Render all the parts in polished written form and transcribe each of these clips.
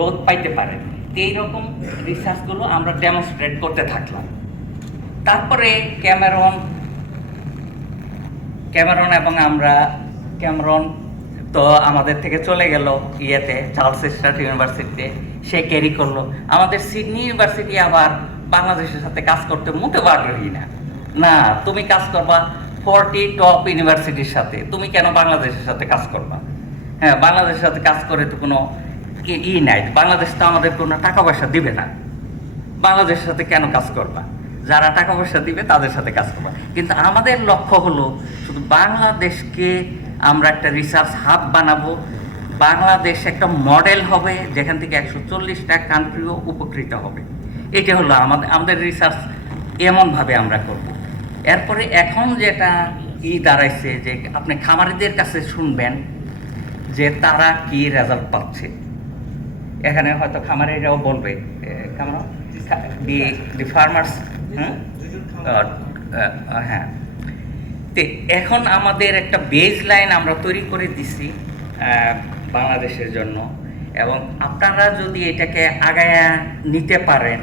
Growth পাইতে পারে। এইরকম রিসার্চগুলো আমরা ডেমনস্ট্রেট করতে থাকলাম। তারপরে ক্যামেরন এবং ক্যামেরন তো আমাদের থেকে চলে গেল ইয়েতে, চার্লস স্ট্রাট ইউনিভার্সিটিতে, সে ক্যারি করলো। আমাদের সিডনি ইউনিভার্সিটি আবার বাংলাদেশের সাথে কাজ করতে মোটেও আগ্রহী না। না, তুমি কাজ করবা 40 টপ ইউনিভার্সিটির সাথে, তুমি কেন বাংলাদেশের সাথে কাজ করবা? হ্যাঁ, বাংলাদেশের সাথে কাজ করে তো কোনো নাই, বাংলাদেশ তো আমাদের কোনো টাকা পয়সা দিবে না, বাংলাদেশের সাথে কেন কাজ করবা? যারা টাকা পয়সা দিবে তাদের সাথে কাজ করবা। কিন্তু আমাদের লক্ষ্য হলো শুধু বাংলাদেশকে আমরা একটা রিসার্চ হাব বানাবো, বাংলাদেশ একটা মডেল হবে যেখান থেকে 140টা কান্ট্রিও উপকৃত হবে। এটা হলো আমাদের রিসার্চ, এমনভাবে আমরা করব। এরপরে এখন যেটা দাঁড়াইছে যে আপনি খামারিদের কাছে শুনবেন যে তারা কি রেজাল্ট পাচ্ছে। এখানে হয়তো খামারিরাও বলবে, দি ফার্মার্স, হ্যাঁ। তো এখন আমাদের একটা বেজ লাইন আমরা তৈরি করে দিছি বাংলাদেশের জন্য, এবং আপনারা যদি এটাকে আগায়া নিতে পারেন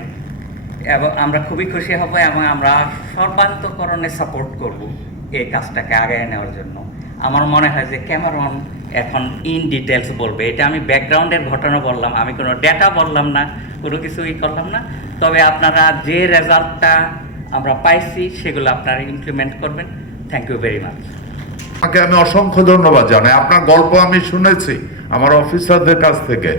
এবং আমরা খুবই খুশি হব, এবং আমরা সর্বান্তকরণে সাপোর্ট করব এই কাজটাকে আগায় নেওয়ার জন্য। আমার মনে হয় যে ক্যামেরন এখন ইন ডিটেলস বলবে। এটা আমি ব্যাকগ্রাউন্ডের ঘটনা বললাম, আমি কোনো ডেটা বললাম না, কোনো কিছুই করলাম না। তবে আপনারা যে রেজাল্টটা আমরা পাইছি সেগুলো আপনারা ইমপ্লিমেন্ট করবেন। Thank you very much. আপনাকে আমি অসংখ্য ধন্যবাদ জানাই। আপনার গল্প আমি শুনেছি আমার অফিসারদের কাছ থেকে,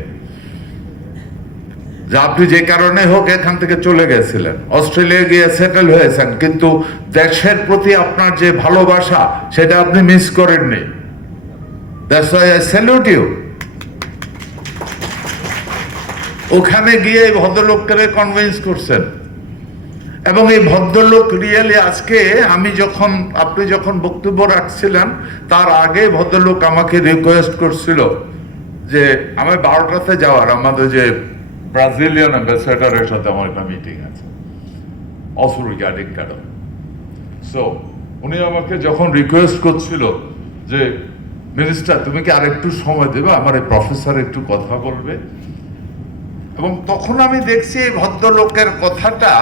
যে আপনি যে কারণে হোক এখান থেকে চলে গেছিলেন, অস্ট্রেলিয়া গিয়ে সেটেল হয়েছেন, কিন্তু দেশের প্রতি আপনার যে ভালোবাসা সেটা আপনি মিস করেননি। That's why I salute you. ওখানে গিয়ে এই ভদ্রলোককে কনভিন্স করছেন, এবং এই ভদ্রলোক রিয়েলি আজকে আপনি যখন বক্তব্য রাখছিলেন তার আগে ভদ্রলোক আমাকে রিকোয়েস্ট করছিল যে আমি 12টাতে যাওয়ার, আমাদের যে ব্রাজিলিয়ান অ্যাম্বাসেডারের সাথে আমার একটা মিটিং আছে অলসো রিগার্ডিং ক্যাডার। সো উনি আমাকে যখন রিকোয়েস্ট করছিল যে মিনিস্টার তুমি কি আরেকটু সময় দেবে, আমার এই প্রফেসর একটু কথা বলবে, এবং তখন আমি দেখছি এই ভদ্রলোকের কথাটা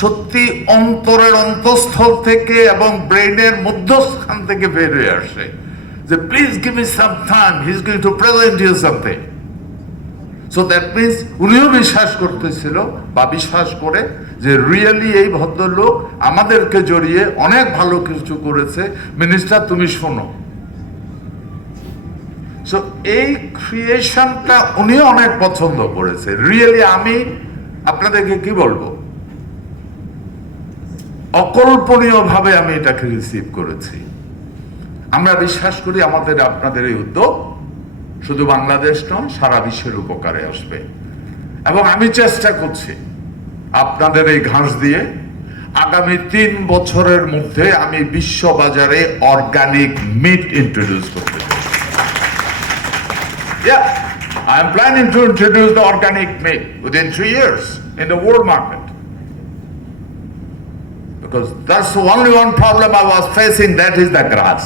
সত্যি অন্তরের অন্তঃস্থল থেকে এবং ব্রেইনের মধ্যস্থান থেকে বের হয়ে আসে, যে please give me some time, he is going to present you something. So that means উনিও বিশ্বাস করতেছিল বা বিশ্বাস করে যে রিয়েলি এই ভদ্রলোক আমাদেরকে জড়িয়ে অনেক ভালো কিছু করেছে, মিনিস্টার তুমি শোনো। সো এই ক্রিয়েশনটা উনিও অনেক পছন্দ করেছে। রিয়েলি আমি আপনাদেরকে কি বলবো, অকল্পনীয় ভাবে আমি এটাকে রিসিভ করেছি। আমরা বিশ্বাস করি আপনাদের এই উদ্যোগ শুধু বাংলাদেশ নয়, সারা বিশ্বের উপকারে আসবে, এবং আমি চেষ্টা করছি আপনাদের এই ঘাস দিয়ে আগামী 3 বছরের মধ্যে আমি বিশ্ববাজারে অর্গানিক মিট ইন্ট্রোডিউস করতে চাই। Yeah, I am planning to introduce the organic meat within 3 years in the world market. Because that's the only one problem I was facing, that is the grass.